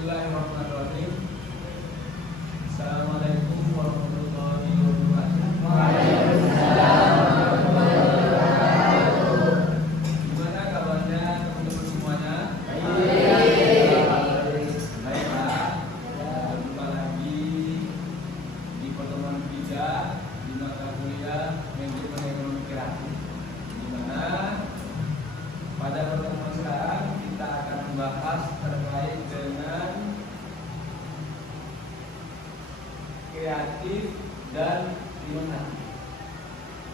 Bismillahirrahmanirrahim. Assalamualaikum warahmatullahi wabarakatuh. Waalaikumsalam warahmatullahi wabarakatuh. Gimana kabarnya teman-teman semuanya? Baiklah. Jumpa lagi di pertemuan ketiga di mata kuliah manajemen ekonomi kreatif. Di mana pada pertemuan sekarang kita akan membahas terkait dengan kreatif dan inovatif.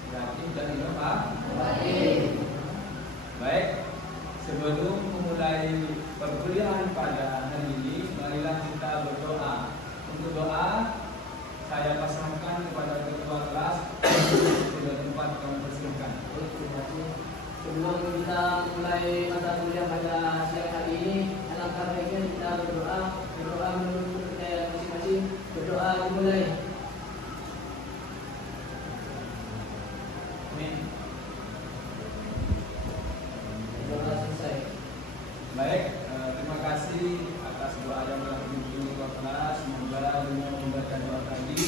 Kreatif dan inovatif. Baik, sebelum memulai perkuliahan pada hari ini, marilah kita berdoa. Untuk doa, saya pasrahkan kepada ketua kelas. Sudah tempat kamu persilakan. Sebelum kita mulai mata kuliah pada siang hari ini, alangkah baiknya kita berdoa menurut kepercayaan masing-masing. Berdoa dimulai. Amin. Berdoa selesai. Baik, terima kasih atas doa yang telah dipimpin ketua kelas. Semoga dengan membaca doa tadi,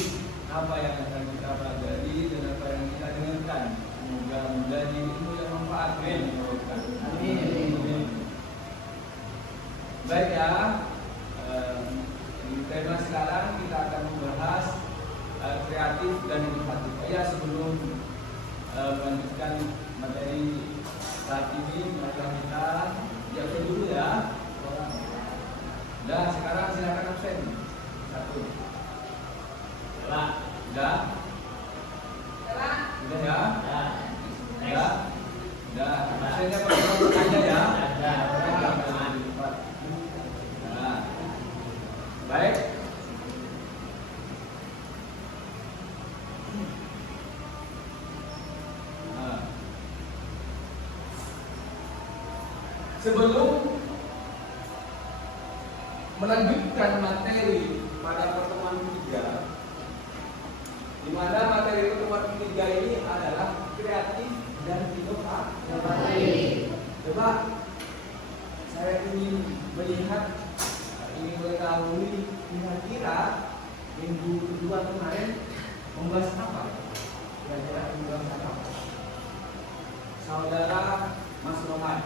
apa yang akan kita pelajari dan apa yang kita dengarkan, semoga menjadi ilmu yang manfaat. Amin. Baik ya, di tema sekarang kita akan membahas kreatif dan inovatif. Ya, sebelum melanjutkan materi saat ini, mari kita jawab dulu ya. Nah, sekarang silakan absen. Satu. Udah? Udah ya? Udah. Absennya perlu aja ya. Nah. Baik. Nah. Sebelum melanjutkan materi pada pertemuan ketiga, di mana materi pertemuan ketiga ini adalah kreatif dan inovatif. Coba saya ingin melihat, ingin mengetahui kira-kira minggu kedua kemarin membahas apa? Kira-kira membahas apa? Saudara Mas Rohan.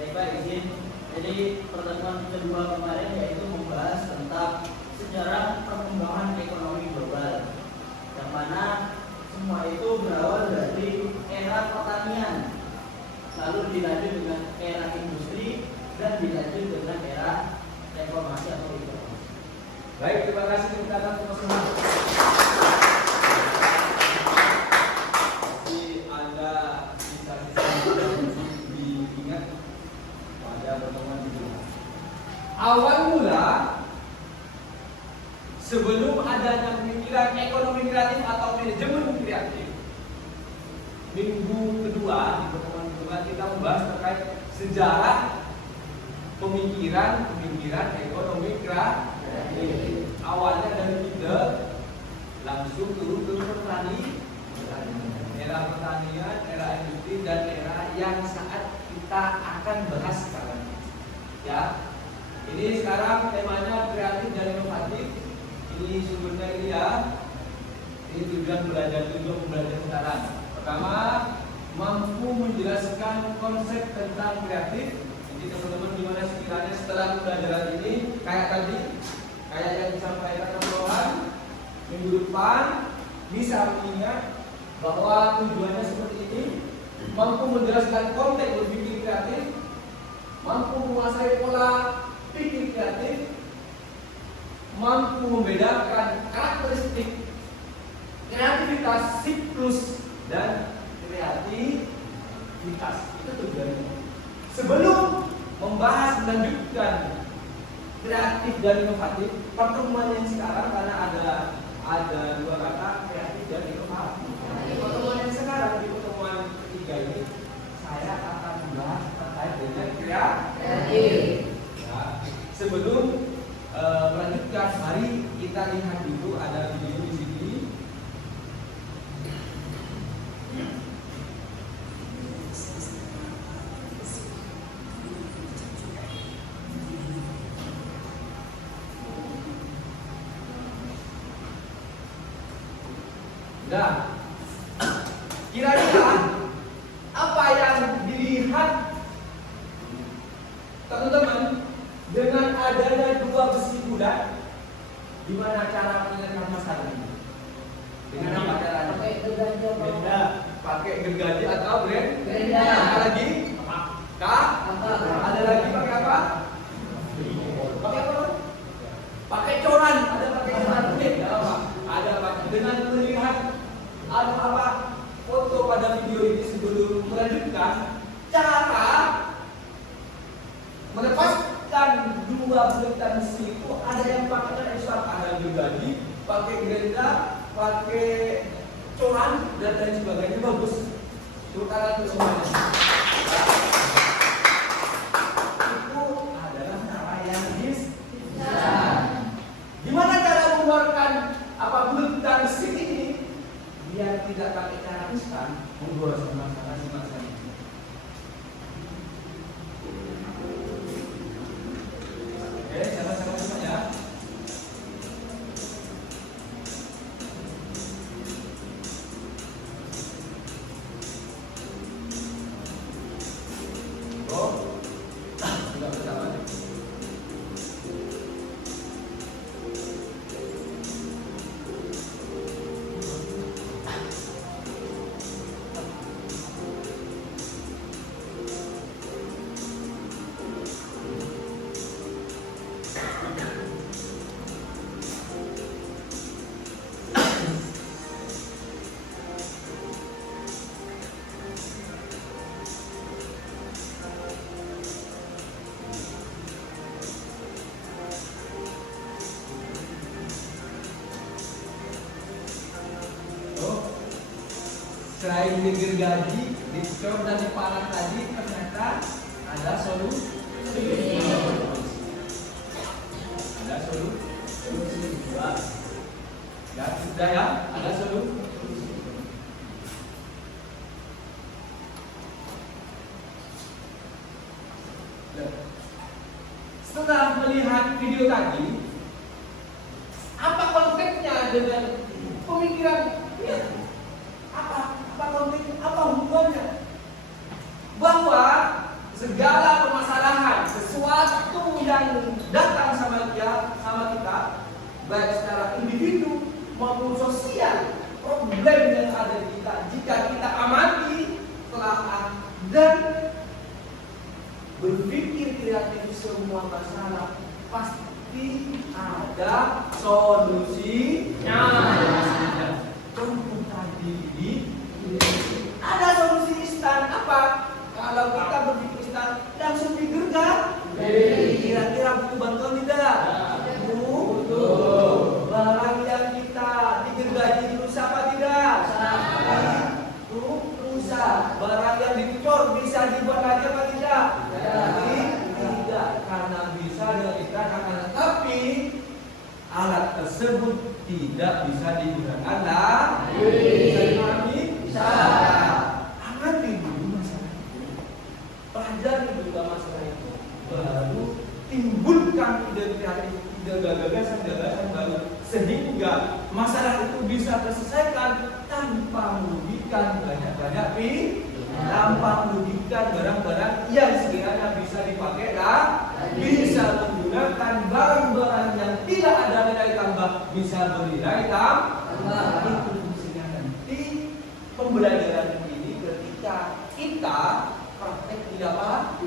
Baik, izin. Jadi pertemuan kedua kemarin yaitu membahas tentang sejarah perkembangan ekonomi global, yang mana semua itu berawal dari era pertanian, lalu dilanjut dengan era industri, dan dilanjut dengan era reformasi atau reformasi. Baik, terima kasih tepuk tangan untuk semua. Pasti ada sisa-sisa yang diingat pada pertemuan itu. Awal mula sebelum adanya pemikiran ekonomi kreatif atau manajemen kreatif, minggu kedua di pertemuan kedua kita membahas terkait sejarah pemikiran ekonomi kreatif. Awalnya dari ide langsung turun ke petani, era pertanian, era industri, dan era yang saat kita akan bahas sekarang. Ya, ini sekarang temanya kreatif dan inovatif. Ini sumbernya ini ya. Ini tujuan belajar sekarang. Pertama, mampu menjelaskan konsep tentang kreatif. Jadi teman-teman gimana sekiranya setelah pembelajaran ini kayak tadi, kayak yang disampaikan Rohan minggu depan, bisa mengingat bahwa tujuannya seperti ini, mampu menjelaskan konteks berpikir kreatif, mampu menguasai pola pikir kreatif, mampu membedakan karakteristik kreativitas, siklus, dan kreativitas. Itu tujuannya. Sebelum membahas melanjutkan kreatif dan inovatif, pertemuan yang sekarang karena ada dua kata kreatif dan inovatif. Pertemuan yang sekarang di pertemuan ketiga ini saya akan membahas terkait dengan kreatif. Ya, sebelum melanjutkan, mari kita lihat dulu ada video di sini. Nah, kira-kira apa yang dilihat teman-teman dengan adanya dua besi bulat? Gimana cara menyelesaikan masalah ini? Dengan apa caranya? Pakai gergaji apa? Pakai gergaji atau Gerinda. Apa lagi? Kah? Ada lagi pakai apa? Pakai apa? Pakai coran. Ada pakai coran kulit. Ada pakai dengan melihat apa foto pada video ini sebelum melanjutkan cara melepaskan dua bulatan besi itu. Ada yang pakai esok, ada gergaji, pakai gerinda, pakai coran dan lain sebagainya. Bagus. Terutama untuk semuanya. Itu adalah cara yang bisa. Gimana cara mengeluarkan apa bulatan besi ini biar tidak pakai cara instan? Monggo sama-sama simak. Oke, sama-sama simak ya. Sudah bersama. Selain digergaji, dicor dan dipanas tadi, ternyata ada solusi. Ada solusi. Ya, sudah ya, ada solusi. Setelah melihat video tadi, apa konteksnya dengan pemikiran ya? Apa hubungannya? Bahwa segala permasalahan, sesuatu yang datang sama kita, baik secara individu maupun sosial, problem yang ada di kita, jika kita amati, telaah dan berpikir kreatif semua masalah, pasti ada solusinya. Contoh tadi ini ada solusi instan apa? Kalau kita berpikir instan langsung digergaji. Kira-kira butuh bantuan tidak? Butuh. Barang yang kita digergaji rusak apa tidak? Rusak. Barang yang dicor bisa dibuat lagi apa tidak? Tidak. Karena bisa dilakukan akan tapi alat tersebut tidak bisa digunakan lagi. Bisa dipahami? Bisa. Amati dulu masalah itu. Pelajari dulu masalah itu. Baru timbulkan ide kreatif, ide gagasan baru sehingga masalah itu bisa terselesaikan tanpa merugikan banyak-banyak tanpa merugikan barang-barang yang sekiranya bisa dipakai bisa menggunakan barang-barang yang tidak ada nilai tambah bisa bernilai tambah. Itu fungsinya nanti pembelajaran ini ketika kita praktek di lapangan.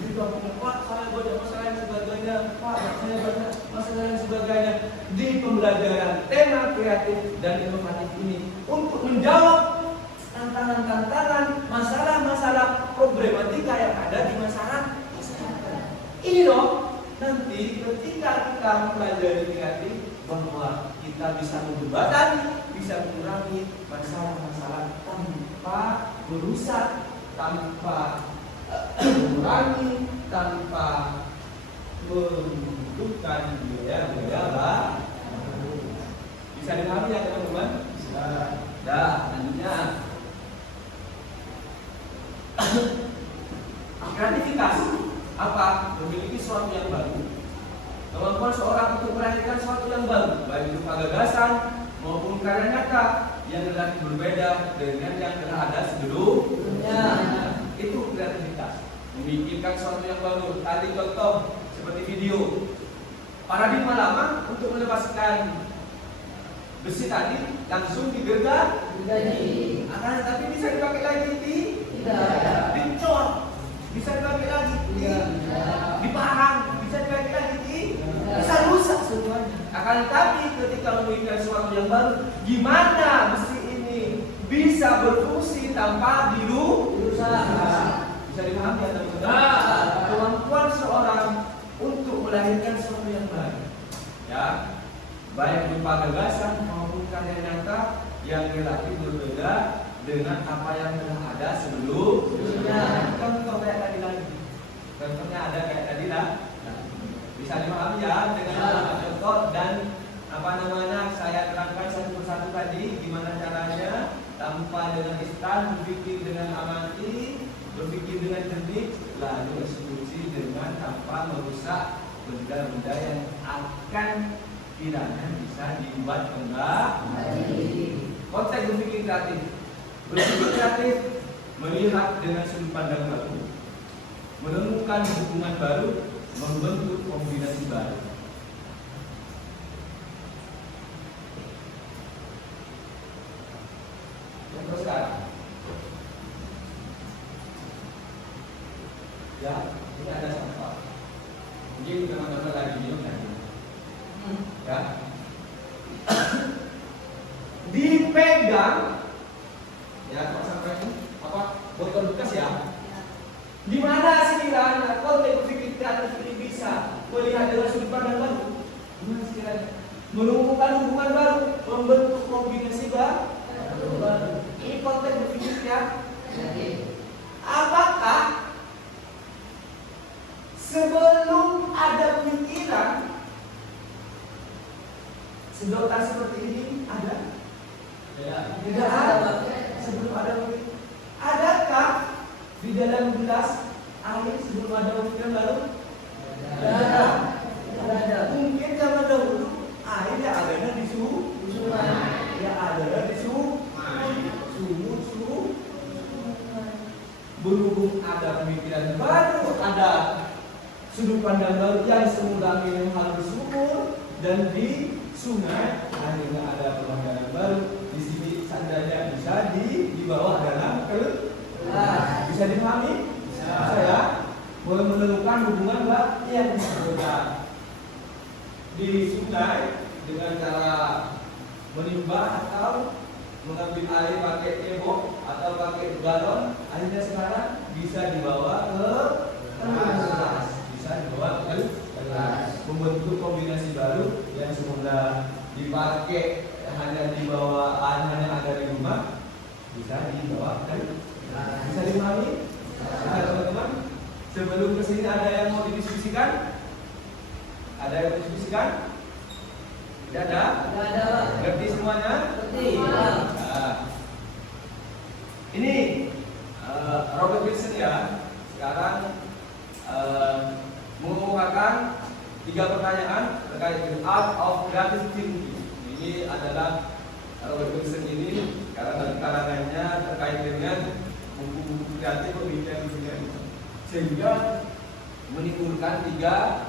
Juga punya Pak, saya banyak masalah yang sebagainya. Pak, saya banyak masalah yang sebagainya di pembelajaran tema kreatif dan inovatif ini untuk menjawab tantangan-tantangan, masalah-masalah problematika yang ada di masyarakat. Ini dong, nanti ketika kita mempelajari kreatif bahwa kita bisa menjembatani, bisa mengurangi masalah-masalah tanpa merusak, tanpa mengurangi, tanpa membutuhkan biaya. Bisa dipahami ya teman-teman? Bisa. Dah, selanjutnya kreativitas apa? Memiliki sesuatu yang baru. Kemampuan seorang untuk melahirkan sesuatu yang baru, baik berupa gagasan maupun karya nyata yang relatif berbeda dengan yang telah ada sebelumnya. Itu kreativitas, memikirkan sesuatu yang baru. Tadi contoh seperti video, paradigma lama untuk melepaskan besi tadi langsung digergaji, tapi bisa dipakai lagi dicor, bisa dipakai lagi diparang, bisa dipakai lagi bisa rusak semuanya. Akan tapi ketika memikirkan sesuatu yang baru, gimana besi ini bisa berfungsi tanpa dirusak? Bisa dipahami ya teman-teman? Kemampuan seorang untuk melahirkan sesuatu yang baru, ya, baik berupa gagasan maupun karya nyata yang relatif berbeda dengan apa yang telah ada sebelumnya. Contoh kayak tadi lagi, contohnya ada kayak tadi lah. Bisa dipahami ya dengan contoh dan saya terangkan satu persatu tadi gimana caranya tanpa dengan instan, berpikir dengan amati, berpikir dengan cerdik, lalu eksekusi dengan tanpa merusak benda-benda yang akan kiranya bisa dibuat kembali. Konteks berpikir kreatif. Berpikir kreatif melihat dengan sudut pandang baru, menemukan hubungan baru, membentuk kombinasi baru. Contoh sekarang, ya, ini ada sampah. Mungkin teman-teman lagi minum kan? Ya, dipegang, ya, sampai ini apa? Botol bekas ya. Di mana sekiranya konteks berpikir kreatif ini bisa melihat dengan sudut pandang baru? Di mana sekiranya menemukan hubungan baru, membentuk kombinasi baru? Ini konteks berpikir kreatif. Apakah sebelum ada pemikiran sedotan seperti ini ada? Tidak ada. Sebelum ada pemikiran, adakah di dalam gelas air sebelum ada pemikiran baru? Tidak ada. Mungkin zaman dahulu air yang adanya di sungai, yang adanya di sumur. Berhubung ada pemikiran baru, ada sudut pandang baru yang semula ini harus sumur dan di sungai, akhirnya ada pemandangan baru. Di sini seandainya bisa dibawa dalam kelas. Bisa dipahami? Saya boleh menemukan hubungan yang berbeda di sungai dengan cara menimba atau mengambil air pakai tembok atau pakai galon. Akhirnya sekarang bisa dibawa ke kelas. Bisa dibawa ke kelas. Membentuk kombinasi baru yang semula dipakai hanya dibawa hanya ada di rumah, bisa dibawa ke kelas. Bisa dipahami? Teman-teman, sebelum kesini ada yang mau didiskusikan? Ada yang mau didiskusikan? Tidak ada? Tidak ada. Ngerti semuanya? Ngerti. Nah, ini Robert Wilson ya. Sekarang mengemukakan 3 pertanyaan terkait dengan art of creative thinking. Ini adalah Robert Wilson ini karena dari kalangannya terkait dengan buku-buku kreatif pemikiran sehingga menimbulkan 3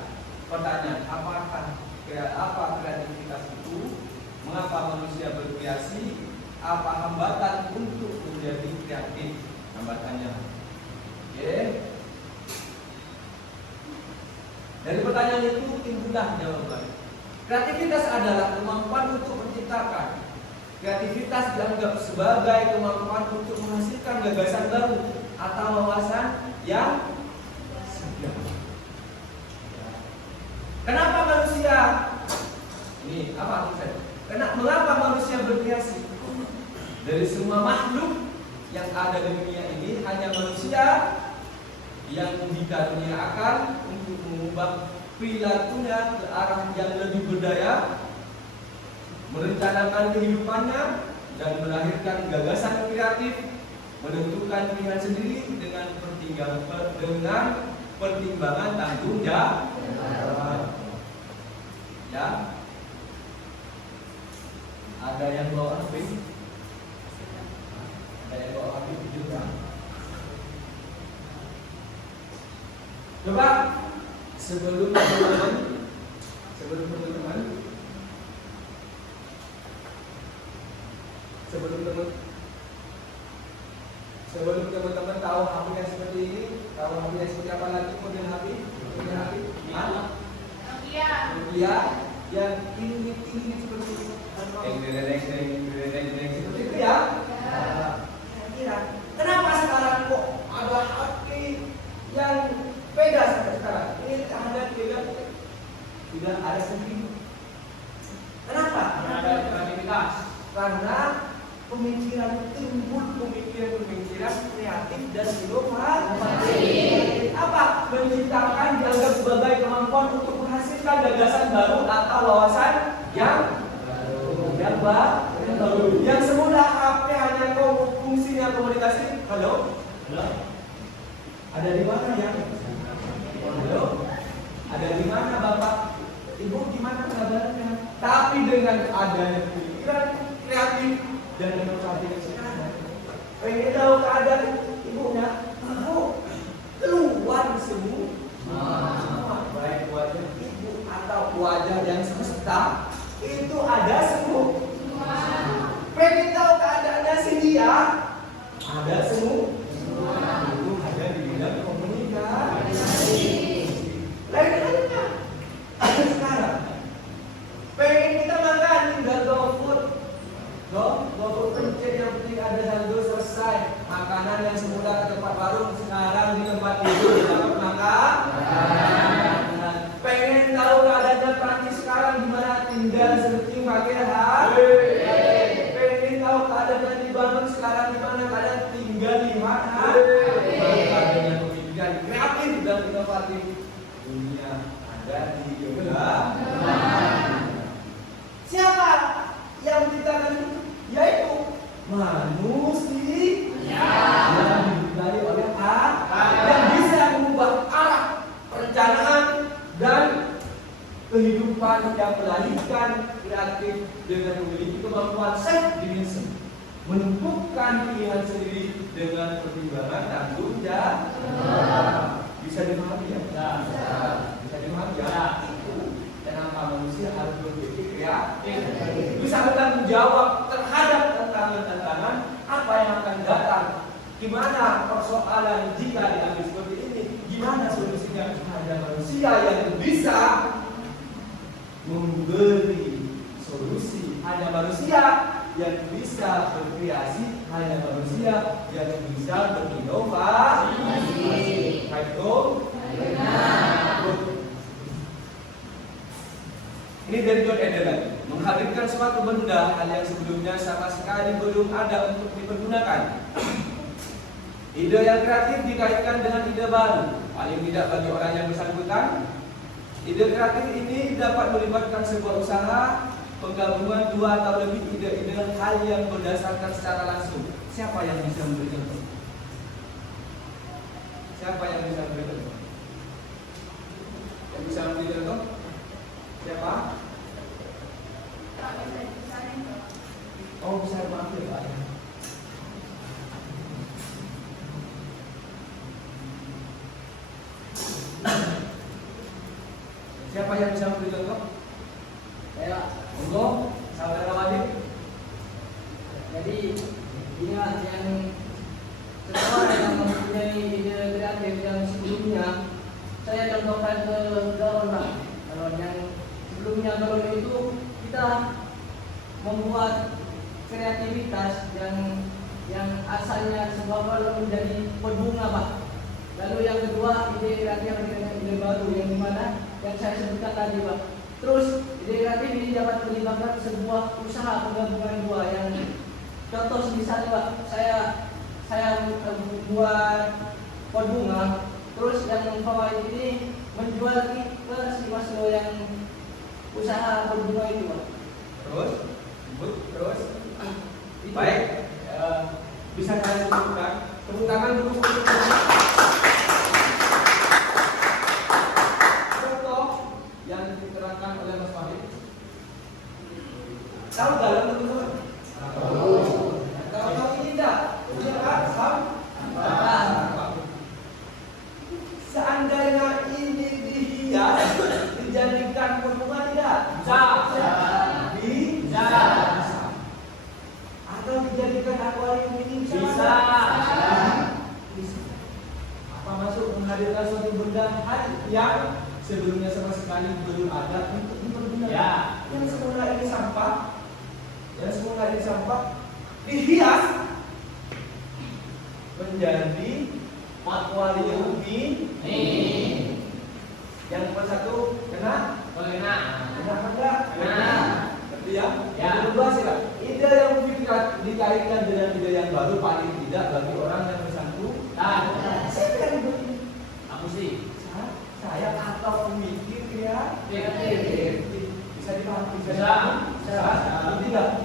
pertanyaan. Apa kreativitas itu? Mengapa manusia berkreasi? Apa hambatan untuk menjadi kreatif? Hambatannya. Oke. Dari pertanyaan itu timbullah jawaban. Kreativitas adalah kemampuan untuk menciptakan. Kreativitas dianggap sebagai kemampuan untuk menghasilkan gagasan baru atau wawasan yang segar. Kenapa manusia? Ini apa maksudnya? Mengapa manusia berkreasi? Dari semua makhluk yang ada di dunia ini, hanya manusia yang dikaruniakan untuk mengubah perilakunya ke arah yang lebih berdaya, merencanakan kehidupannya dan melahirkan gagasan kreatif, menentukan pilihan sendiri dengan pertimbangan tanggung jawab. Ya, ada yang bawa HP? Coba sebelum teman-teman tahu HP yang seperti ini, tahu HP yang seperti apa lagi model HP? Nokia yang ini seperti itu. Seperti itu ya. Saya kira kenapa sekarang kok ada HP yang beda sampai sekarang? Ini ada tidak ada sendiri. Kenapa? Ada kreativitas. Karena pemikiran timbul pemikiran kreatif dan inovatif. Apa? Menciptakan dianggap sebagai kemampuan untuk menghasilkan gagasan baru atau wawasan yang baru. Yang semula HP hanya fungsinya komunikasi. Halo? Ada di mana ya? Halo? Ada di mana Bapak? Ibu gimana kabarnya? Tapi dengan adanya pemikiran kreatif dan inovatif sekarang, pengen tahu keadaan ibunya, ibu keluar semua, baik wajah ibu atau wajah yang semesta itu ada semua. Pengen tahu keadaannya si dia, ada semua. Itu ada di bidang komunikasi. Lain-lainnya sekarang pengen kita makan tinggal GoFood pencet yang penting ada saldo selesai. Makanan yang semula ke tempat warung sekarang di tempat tidur dapat makan. Pengen tahu keadaan Prancis sekarang gimana, tinggal searching pakai HP. Pengen tahu keadaan di Bandung sekarang gimana, keadaan tinggal di mana. Keadaan pendidikan kreatif dan inovatif dunia ada di Jogja. Siapa yang menciptakan itu? Yaitu manusia yang dibekali oleh yang bisa mengubah arah perencanaan dan kehidupan yang melahirkan kreatif dengan memiliki kemampuan self dimension, menentukan pilihan sendiri dengan pertimbangan tanggung jawab. Bisa dipahami ya? Bisa dipahami ya? Itu kenapa manusia harus berpikir kreatif, bisa bertanggung jawab terhadap tantangan-tantangan apa yang akan datang. Gimana persoalan jika diambil seperti ini? Gimana solusinya? Ada manusia yang bisa memberi solusi. Hanya manusia yang bisa berkreasi. Hanya manusia yang bisa berinovasi. Baik, ini dari John Eden lagi. Menghadirkan suatu benda hal yang sebelumnya sama sekali belum ada untuk dipergunakan. Ide yang kreatif dikaitkan dengan ide baru, paling tidak bagi orang yang bersangkutan. Ide kreatif ini dapat melibatkan sebuah usaha, penggabungan dua atau lebih ide-ide hal yang berdasarkan secara langsung. Siapa yang bisa memberi contoh? Siapa yang bisa memberi contoh? Yang bisa memberi contoh? Siapa? Oh, bisa mampir Pak. Siapa yang bisa memberi contoh? Saya, Monggo, saudara Wadim. jadi ingat yang setelah yang mempunyai ide kreatif yang sebelumnya, saya contohkan ke galon Pak. Galon yang sebelumnya galon itu kita membuat kreativitas yang asalnya sebuah galon menjadi berbunga Pak. Lalu yang kedua ide kreatif dengan ide baru yang dimana yang saya sebutkan tadi Pak. Terus ide kreatif ini dapat melibatkan sebuah usaha penggabungan dua yang contoh misalnya Pak, saya membuat pot bunga, terus yang bawah ini menjual ke si Mas Lo yang usaha pot bunga itu Pak. Terus. Baik. Bisa kalian sebutkan? Tepuk tangan dulu. Contoh yang diterangkan oleh Mas Fahri. Tahu dalam teman-teman? Tahu ini tidak? Punya kan? Seandainya yang sebelumnya sama sekali belum ada untuk dipergunakan. Ya. Yang semula ini sampah, dihias menjadi akuarium ini. Yang nomor satu kena apa enggak? Ngerti ya? Yang kedua silah. Ide yang mungkin dikaitkan dengan ide yang baru paling tidak bagi orang yang bersangkutan. Siapa yang begini? Aku sih. Saya atau pemikir ya. Bisa dipahami? Bisa.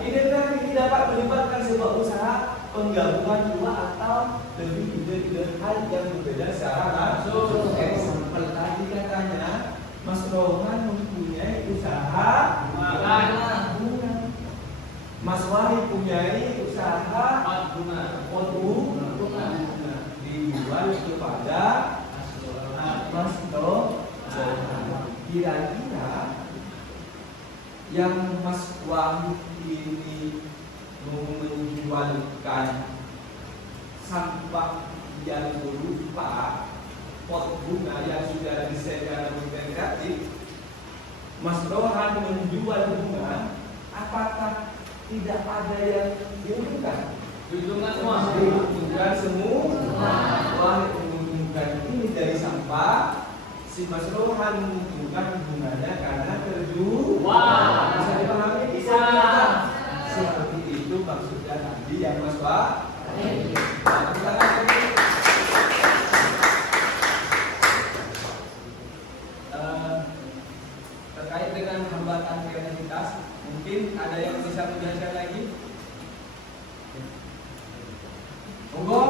Ide ini dapat melibatkan sebuah usaha penggabungan dua atau lebih ide-ide hal yang berbeda secara langsung. Sampel tadi katanya Mas Rohan mempunyai usaha bunga. Mas Wahid mempunyai usaha pot bunga. Dijual kepada Mas Rohan. Kira-kira yang Mas Wahid ini menjualkan sampah yang berupa pot bunga yang sudah disedia dengan kreatif, Mas Rohan menjual bunga, apakah tidak ada yang diuntungkan? Diuntungkan semua. Wahid menguntungkan ini dari sampah, si Mas Rohan menguntungkan bunganya karena terjual. Bisa dipahami? Bisa. Seperti itu maksudnya tadi yang Mas Pak. Terkait dengan hambatan kreativitas, mungkin ada yang bisa menjelaskan lagi? Monggo,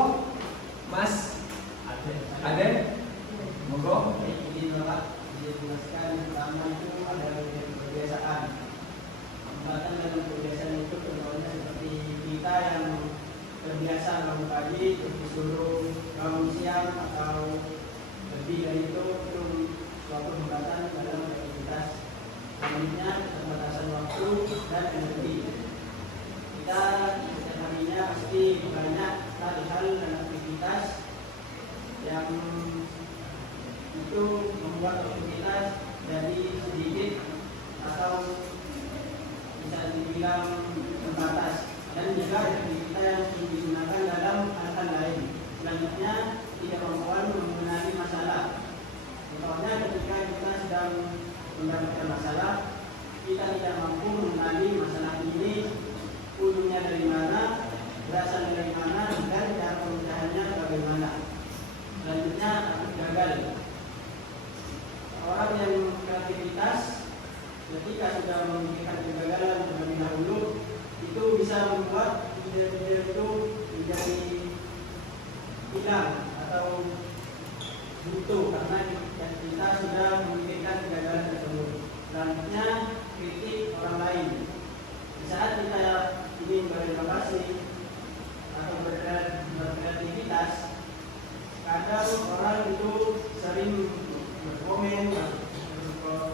Mas Aden. Monggo. Ini dijelaskan pertama itu adalah kebiasaan. Hambatan dalam kebiasaan itu contohnya seperti kita yang terbiasa bangun pagi terus disuruh bangun siang atau lebih dari itu suatu hambatan dalam aktivitas. Selanjutnya keterbatasan waktu dan energi. Kita setiap harinya pasti banyak hal-hal dan aktivitas yang itu membuat waktu kita jadi sedikit atau bisa dibilang terbatas, dan juga energi kita yang digunakan dalam hal-hal lain. Selanjutnya tidak kemampuan mengenali masalah. Contohnya ketika kita sedang mendapatkan masalah, kita tidak mampu mengenali masalah ini hulunya dari mana, berasal dari mana, dan cara pemecahannya bagaimana. Selanjutnya gagal. Orang yang kreativitas ketika sudah memikirkan kegagalan terlebih dahulu, itu bisa membuat ide-ide itu menjadi hilang atau butuh karena kita sudah memikirkan kegagalan tersebut. Selanjutnya kritik orang lain. Di saat kita ingin berinovasi atau berkreativitas, kadang orang itu sering berkomen,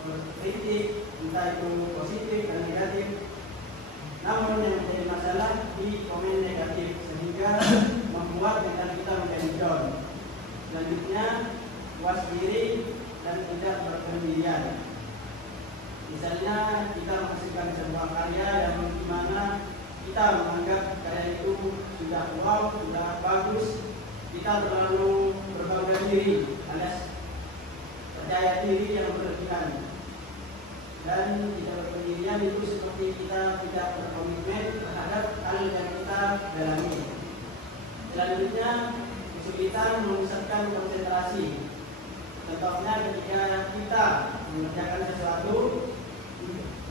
berkritik, entah itu positif dan negatif. Namun yang menjadi masalah di komen negatif sehingga membuat mental kita menjadi down. Selanjutnya puas diri dan tidak berpendirian. Misalnya kita menghasilkan sebuah karya yang dimana kita menganggap karya itu sudah wow, sudah bagus, kita terlalu berbangga diri alias percaya diri yang berlebihan, dan tidak berpendirian itu seperti kita tidak berkomitmen terhadap hal yang kita dalami. Selanjutnya kesulitan memusatkan konsentrasi. Contohnya ketika kita mengerjakan sesuatu,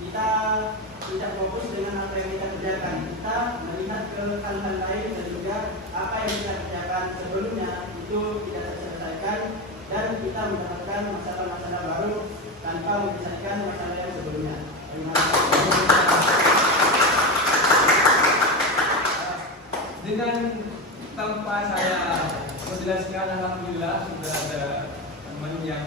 kita tidak fokus dengan apa yang kita kerjakan. Kita melihat ke hal-hal lain sehingga apa yang kita kerjakan sebelumnya itu tidak terselesaikan, dan kita mendapatkan masalah-masalah baru tanpa menyelesaikan masalah yang sebelumnya. Terima kasih. Dengan tanpa saya menjelaskan, alhamdulillah sudah ada teman yang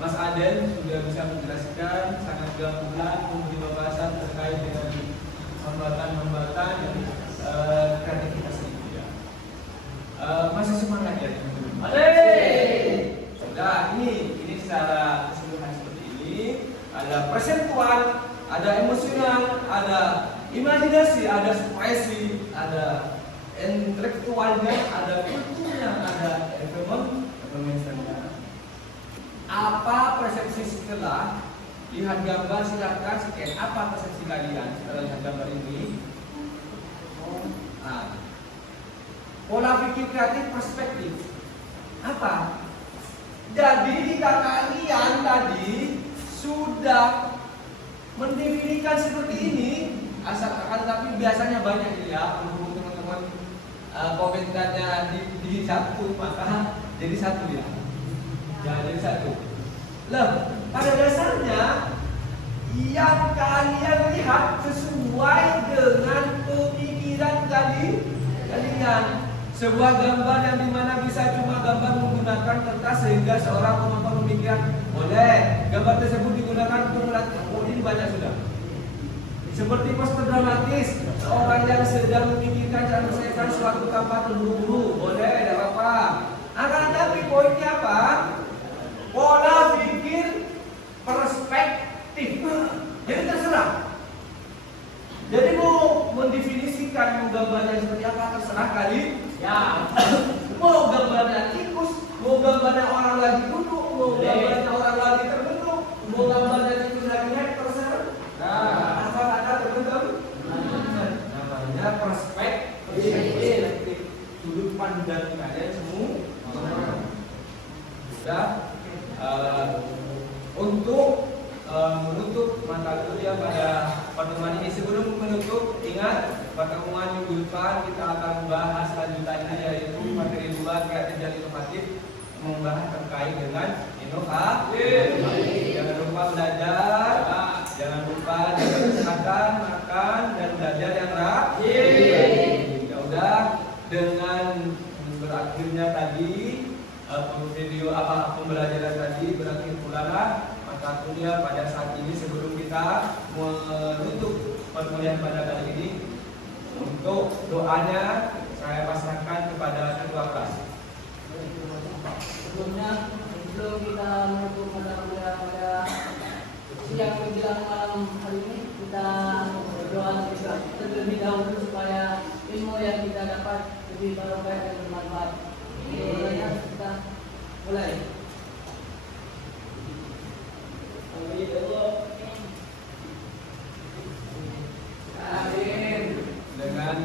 Mas Aden sudah bisa menjelaskan sangat gamblang memberi wawasan terkait dengan hambatan-hambatan kreativitas itu ya. Masih semangat ya teman-teman? Sudah, ini ada persentual, ada emosional, ada imajinasi, ada ekspresi, ada intelektualnya, ada kulturnya, ada informasinya. Apa persepsi setelah lihat gambar? Silakan scan. Apa persepsi kalian setelah lihat gambar ini? Pola pikir kreatif perspektif. Apa? Jadi jika kalian tadi sudah mendefinisikan seperti ini, akan tapi biasanya banyak ya untuk teman-teman komentarnya di satu, maka jadi satu ya. Jadi satu. Loh, pada dasarnya yang kalian lihat sesuai dengan pemikiran kalian. Sebuah gambar yang dimana bisa cuma gambar menggunakan kertas sehingga seorang penonton memikirkan boleh gambar tersebut digunakan untuk melatih. Oh, ini banyak sudah. Seperti poster dramatis, seorang yang sedang memikirkan cara menyelesaikan suatu tanpa terburu-buru, boleh, tidak apa-apa. Akan tetapi poinnya apa? Pola pikir perspektif. Jadi terserah. Jadi mau mendefinisikan gambarnya seperti apa terserah kali. Ya. Mau gambarnya tikus, mau gambarnya orang lagi duduk, mau gambarnya orang lagi terbentuk, mau gambarnya tikus lagi naik terserah. Nah, apa kata terbentuk? Namanya perspektif. Sudut pandang kalian semua. Sudah. Untuk menutup mata kuliah pada pertemuan ini, sebelum menutup, ingat pertemuan minggu depan kita akan membahas lanjutannya, yaitu materi 2 kreatif dan inovatif, membahas terkait dengan inovasi. Jangan lupa belajar, jangan lupa jaga kesehatan, makan dan belajar yang rajin. Ya udah, dengan berakhirnya tadi video pembelajaran tadi berakhir pula mata kuliah pada saat ini. Sebelum kita menutup perkuliahan pada kali ini, untuk doanya saya pasrahkan kepada ketua kelas. Sebelum kita menutup mata kuliah pada siang menjelang malam hari ini, kita berdoa terlebih dahulu supaya ilmu yang kita dapat lebih barokah dan bermanfaat. Kita mulai. Amin. Dengan